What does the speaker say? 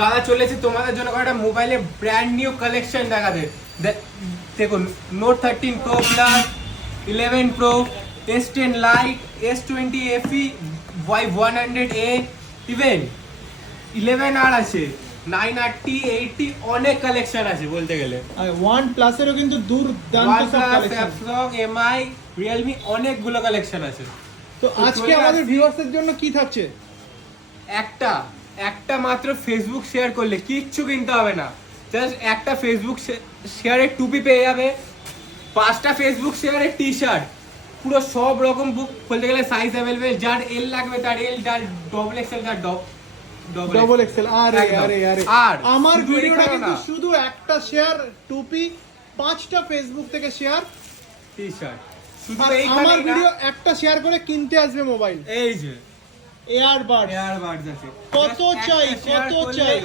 দাদা চলেছে তোমাদের জন্য একটা মোবাইলে ব্র্যান্ড নিউ কালেকশন দেখাতে। দেখুন note 13 pro plus, 11 pro, S10 light, S20 FE, Y100A, even 11R আছে, 9RT, 80 অনেক কালেকশন আছে বলতে গেলে। আর ওয়ান প্লাসেরও কিন্তু দুর্দান্ত সব কালেকশন। স্যামসাং, MI, Realme অনেকগুলো কালেকশন আছে। তো আজকে আমাদের ভিউয়ার্সদের জন্য কি থাকছে? একটা মাত্র ফেসবুক শেয়ার করলে কিচ্ছু কিনতে হবে না, জাস্ট একটা ফেসবুক শেয়ারের টুপি পেয়ে যাবে, 5টা ফেসবুক শেয়ারের টি শার্ট, পুরো সব রকম বুক বলতে গেলে সাইজ অ্যাভেলেবেল, যার এল লাগবে তার এল, যার ডবল এক্সেল তার ডবল এক্সেল। আরে আরে আরে আর আমার শুধু ভিডিওটা এটাও কিন্তু না, শুধু একটা শেয়ার টুপি, 5টা ফেসবুক থেকে শেয়ার টি শার্ট, শুধু আর এইখানেই আমার না, ভিডিও একটা শেয়ার করে কিনতে আসবে মোবাইল এই যে এয়ারবাডস। এয়ারবাডস আছে, কত Just একটা চাই share কত করলে চাই